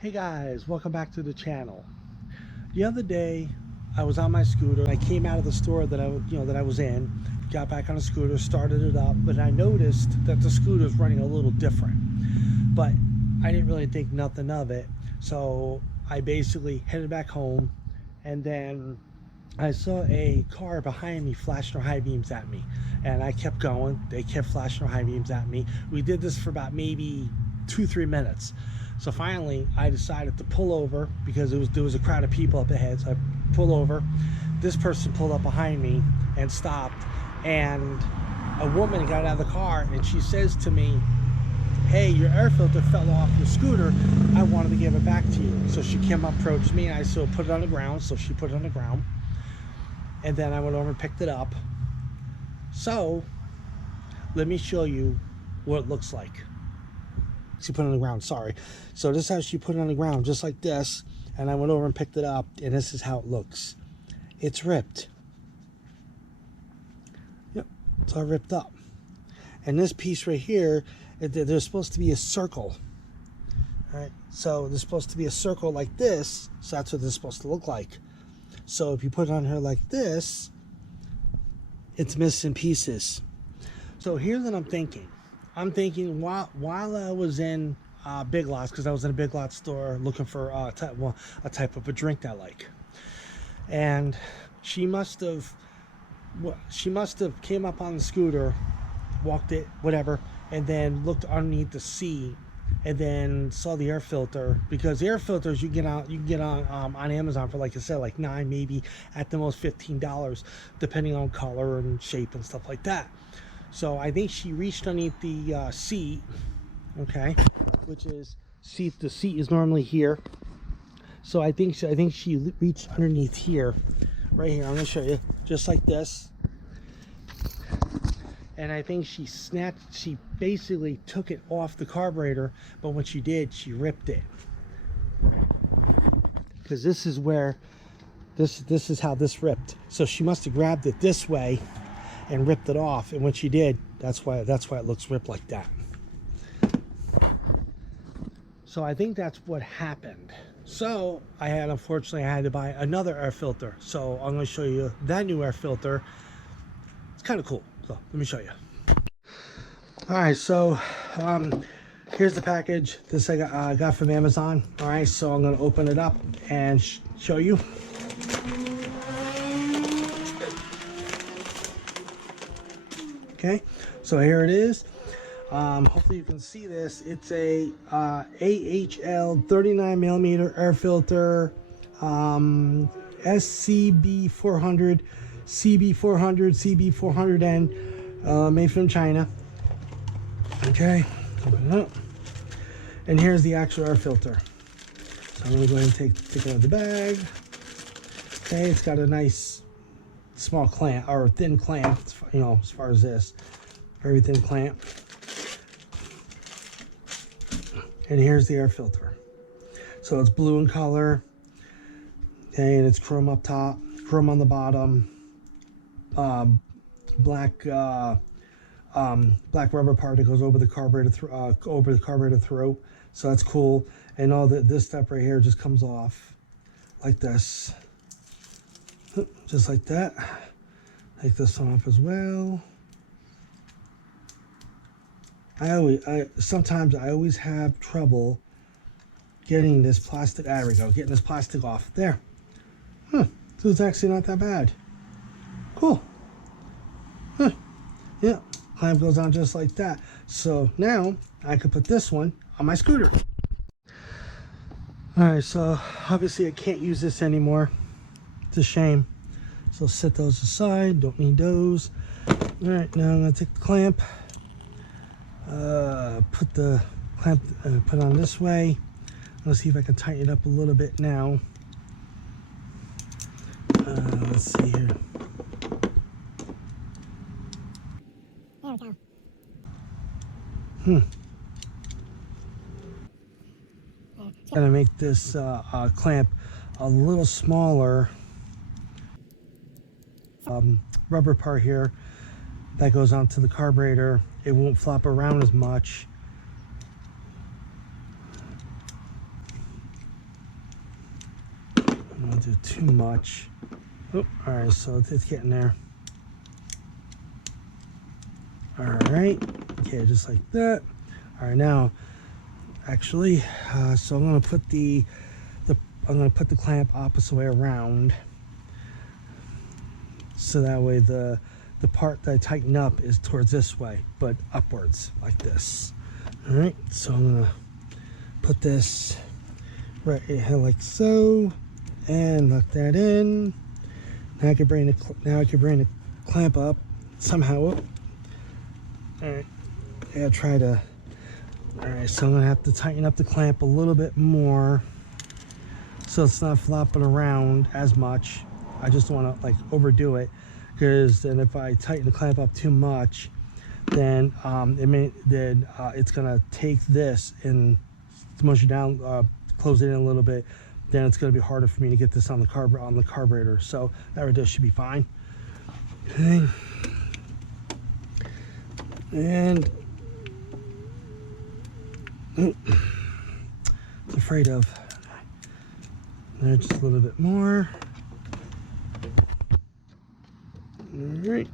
Hey guys, welcome back to the channel. The other day I was on my scooter. I came out of the store that I was in, got back on the scooter, started it up, but I noticed that the scooter is running a little different. But I didn't really think nothing of it. So I basically headed back home, and then I saw a car behind me flashing their high beams at me, and I kept going. They kept flashing their high beams at me. We did this for about maybe 2-3 minutes. So finally I decided to pull over because there was a crowd of people up ahead. So I pulled over. This person pulled up behind me and stopped, and a woman got out of the car and she says to me, "Hey, your air filter fell off your scooter. I wanted to give it back to you." So she came up, approached me, and I said, "Put it on the ground." So she put it on the ground, and then I went over and picked it up. So let me show you what it looks like. She put it on the ground, sorry. So this is how she put it on the ground, just like this. And I went over and picked it up, and this is how it looks. It's ripped. Yep, it's all ripped up. And this piece right here, there's supposed to be a circle. All right, so there's supposed to be a circle like this, so that's what it's supposed to look like. So if you put it on her like this, it's missing pieces. So here's what I'm thinking. I'm thinking while I was in Big Lots, because I was in a Big Lots store looking for a type of a drink I like, and she must have came up on the scooter, walked it, whatever, and then looked underneath the seat, and then saw the air filter, because the air filters you can get on Amazon for, like I said, like $9, maybe at the most $15, depending on color and shape and stuff like that. So I think she reached underneath the seat, okay, which is the seat is normally here. So I think she reached underneath here, right here. I'm gonna show you, just like this. And I think she basically took it off the carburetor, but when she did, she ripped it. Because this is where this is how this ripped. So she must have grabbed it this way and ripped it off, and when she did, that's why it looks ripped like that. So I think that's what happened. So unfortunately I had to buy another air filter. So I'm going to show you that new air filter. It's kind of cool. So let me show you. All right, so here's the package. This I got from Amazon. All right, so I'm going to open it up and show you. Okay, so here it is. Hopefully you can see this. It's a AHL 39mm air filter, SCB400, CB400, CB400N, made from China. Okay, open it up. And here's the actual air filter. So I'm going to go ahead and take it out of the bag. Okay, it's got a nice small clamp, or thin clamp, you know, as far as this, very thin clamp. And here's the air filter. So it's blue in color, okay, and it's chrome up top, chrome on the bottom, black rubber part that goes over the carburetor throat. So that's cool. And all this stuff right here just comes off like this. Just like that. Take this off as well. Sometimes I always have trouble getting this plastic. There we go. Getting this plastic off. There. So it's actually not that bad. Cool. Yeah. Clamp goes on just like that. So now I could put this one on my scooter. All right. So obviously I can't use this anymore. It's a shame. So set those aside, don't need those. All right, now I'm gonna take the clamp, put the clamp, put on this way. Let's see if I can tighten it up a little bit now. Let's see here. There we go. Gonna make this clamp a little smaller. Rubber part here that goes onto the carburetor. It won't flop around as much. don't do too much. Oh, all right, so it's getting there. All right, okay, just like that. All right, now, actually, so I'm gonna put the clamp opposite way around, so that way the part that I tighten up is towards this way, but upwards like this. All right, so I'm gonna put this right here like so, and lock that in. Now I can bring the clamp up somehow. All right, yeah, try to. All right, so I'm gonna have to tighten up the clamp a little bit more, so it's not flopping around as much. I just don't want to like overdo it, because then if I tighten the clamp up too much, then it's gonna take this and smush it down, close it in a little bit. Then it's gonna be harder for me to get this on the carburetor. So that right there should be fine. Okay. And it's afraid of there just a little bit more. All right.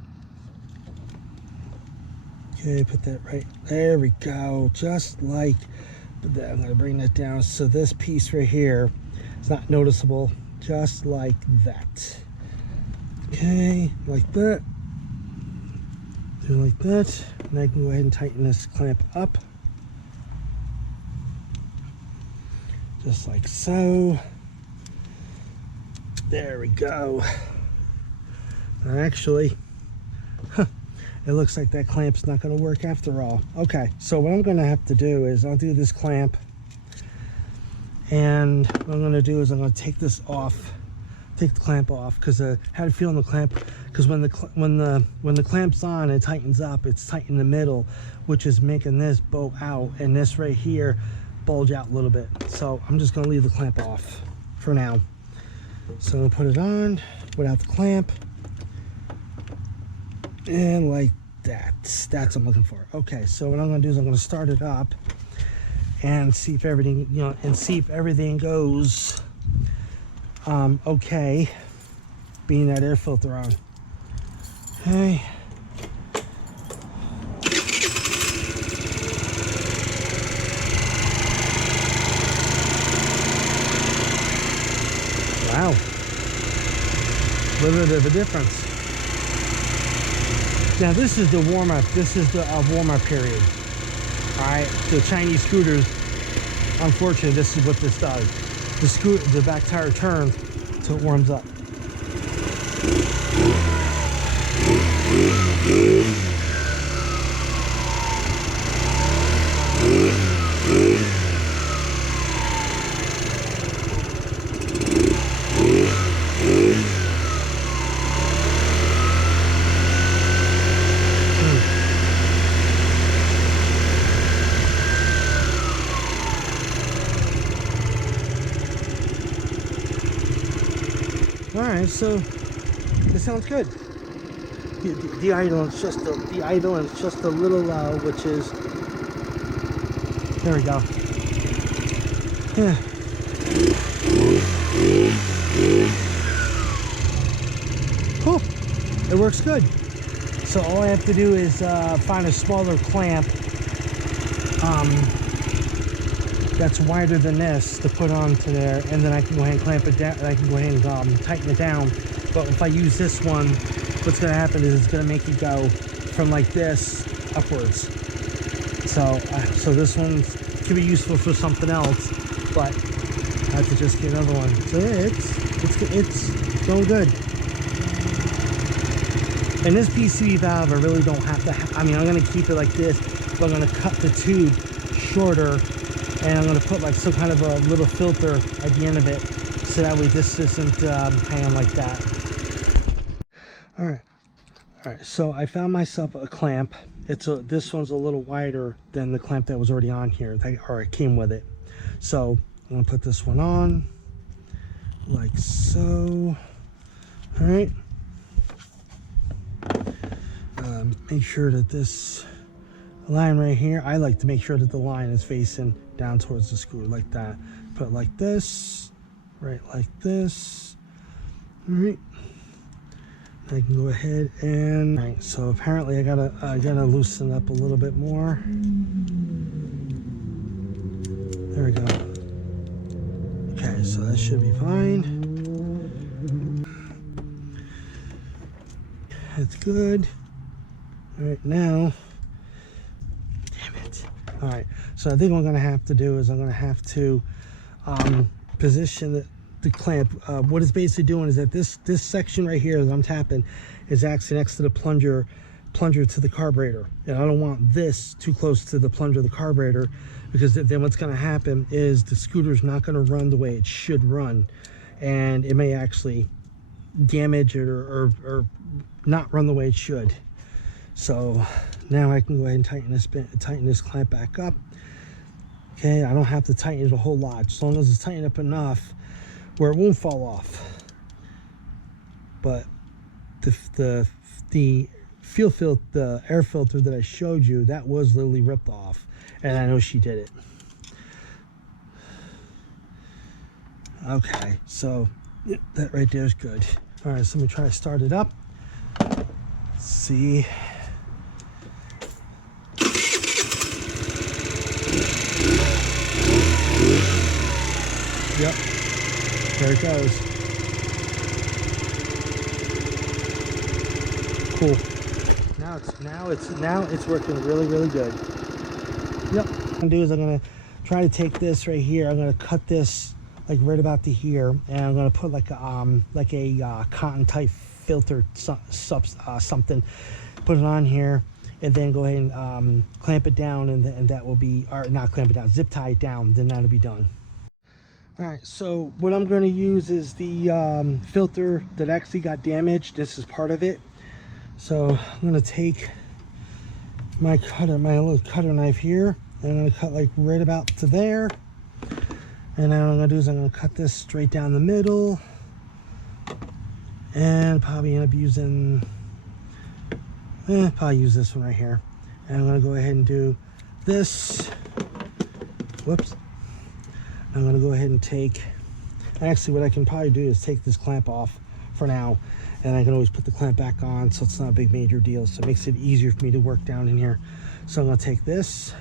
Okay, put that right there. We go. Just like that. I'm going to bring that down so this piece right here is not noticeable. Just like that. Okay, like that. Do like that. And I can go ahead and tighten this clamp up. Just like so. There we go. Actually, it looks like that clamp's not going to work after all. Okay, so what I'm going to have to do is I'll do this clamp, and what I'm going to do is I'm going to take this off, take the clamp off, because I had a feeling the clamp, because when the clamp's on, it tightens up. It's tight in the middle, which is making this bow out, and this right here bulge out a little bit. So I'm just going to leave the clamp off for now. So I'm going to put it on without the clamp. And like that. That's what I'm looking for. Okay, so what I'm going to do is I'm going to start it up and see if everything, goes okay, being that air filter on. Okay. Wow. A little bit of a difference. Now this is the warm-up. This is the warm-up period. All right, the Chinese scooters, unfortunately, this is what this does. The back tire turns so it warms up. All right, so this sounds good. The idle is just a little low, which is, there we go. Yeah. Cool. It works good. So all I have to do is find a smaller clamp that's wider than this to put onto there, and then I can go ahead and clamp it down. I can go ahead and tighten it down. But if I use this one, what's going to happen is it's going to make it go from like this upwards. So this one could be useful for something else, but I have to just get another one. So yeah, it's going good. And this PCV valve, I really don't have to. I'm going to keep it like this, but I'm going to cut the tube shorter. And I'm going to put like some kind of a little filter at the end of it, so that way this doesn't hang on like that. All right. So I found myself a clamp. This one's a little wider than the clamp that was already on here, or it came with it. So I'm going to put this one on, like so. All right. Make sure that this line right here, I like to make sure that the line is facing down towards the screw like that. Put it like this. right like this. All right. I can go ahead and, all right, so apparently I gotta loosen up a little bit more. There we go. Okay, so that should be fine. That's good. All right, now, damn it. All right, so I think what I'm gonna have to do is I'm gonna have to position the clamp. What it's basically doing is that this section right here that I'm tapping is actually next to the plunger to the carburetor, and I don't want this too close to the plunger of the carburetor, because then what's going to happen is the scooter's not going to run the way it should run, and it may actually damage it or not run the way it should. So now I can go ahead and tighten this clamp back up. Okay, I don't have to tighten it a whole lot, as long as it's tightened up enough where it won't fall off. But the air filter that I showed you, that was literally ripped off, and I know she did it. Okay, so yeah, that right there is good. All right, so let me try to start it up. Let's see. Yep, there it goes. Cool. Now it's working really good. Yep. What I'm gonna do is I'm gonna try to take this right here. I'm gonna cut this like right about to here, and I'm gonna put like a cotton type filter something. Put it on here, and then go ahead and clamp it down, and that will be, or not clamp it down, zip tie it down. Then that'll be done. All right, so what I'm going to use is the filter that actually got damaged. This is part of it. So I'm going to take my little cutter knife here, and I'm going to cut like right about to there. And then what I'm going to do is I'm going to cut this straight down the middle, and probably end up using, probably use this one right here. And I'm going to go ahead and do this. Whoops. I'm going to go ahead and take, actually what I can probably do is take this clamp off for now, and I can always put the clamp back on, so it's not a big major deal, so it makes it easier for me to work down in here. So I'm going to take this,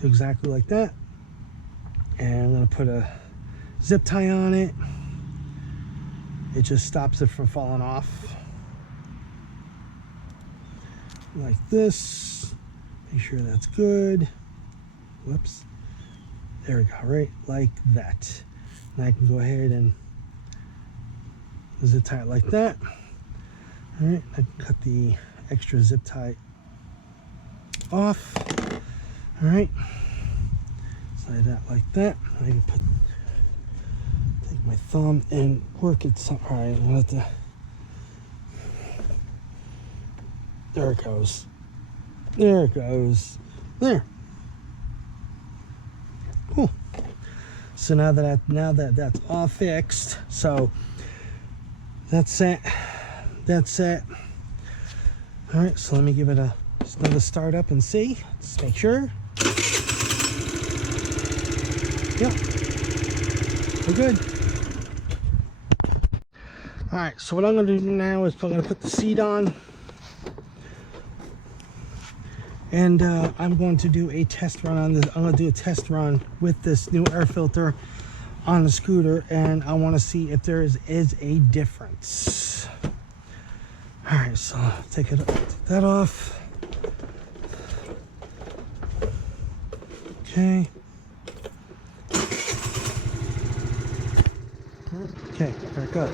do exactly like that, and I'm going to put a zip tie on it. It just stops it from falling off. Like this. Make sure that's good. Whoops. There we go, right like that. And I can go ahead and zip tie it like that. All right, I can cut the extra zip tie off. All right, slide that like that. I can take my thumb and work it some. All right, I'm gonna have to. There it goes. There it goes. There. Cool. So now that that's all fixed, so that's it. That's it. All right, so let me give it another start up and see. Just make sure. Yep, we're good. All right, so what I'm going to do now is I'm going to put the seat on. And I'm going to do a test run on this. I'm going to do a test run with this new air filter on the scooter, and I want to see if there is a difference. All right, so take that off. Okay. Okay, very good.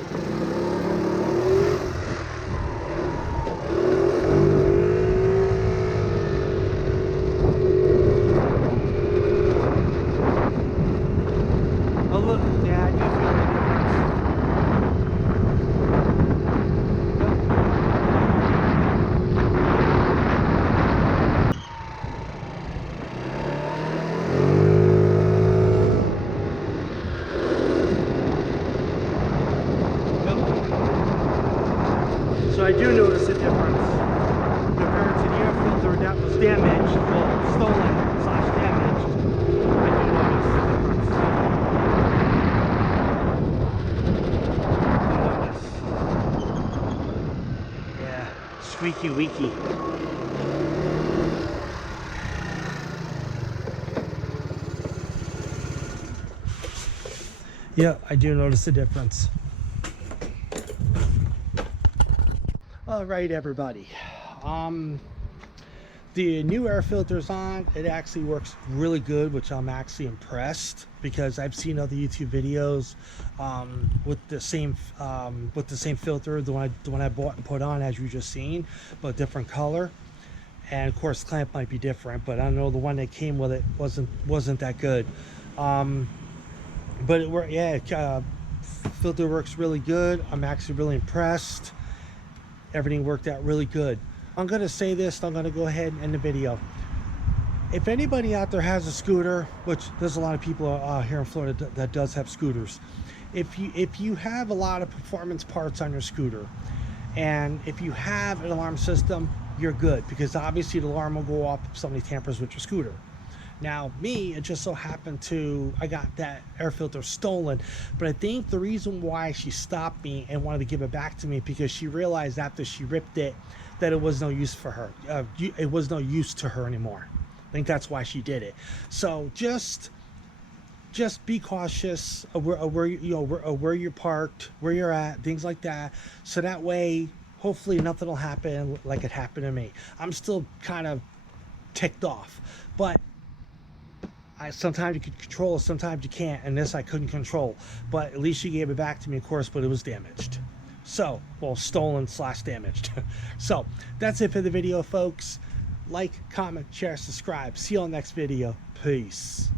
squeaky weaky. Yeah, I do notice a difference. All right, everybody. The new air filter's on. It actually works really good, which I'm actually impressed, because I've seen other YouTube videos with the same filter, the one I bought and put on, as you just seen, but different color. And of course, the clamp might be different, but I don't know, the one that came with it wasn't that good. But it worked. Yeah, filter works really good. I'm actually really impressed. Everything worked out really good. I'm gonna say this, I'm gonna go ahead and end the video. If anybody out there has a scooter, which there's a lot of people here in Florida that does have scooters, if you have a lot of performance parts on your scooter, and if you have an alarm system, you're good, because obviously the alarm will go off if somebody tampers with your scooter. Now, me, it just so happened I got that air filter stolen, but I think the reason why she stopped me and wanted to give it back to me, because she realized after she ripped it that it was no use for her. It was no use to her anymore. I think that's why she did it. So just be cautious of where you're parked, where you're at, things like that. So that way, hopefully nothing will happen like it happened to me. I'm still kind of ticked off, but sometimes you can control it, sometimes you can't, and this I couldn't control. But at least she gave it back to me, of course, but it was damaged. So, well, stolen / damaged. So, that's it for the video, folks. Like, comment, share, subscribe. See you on the next video. Peace.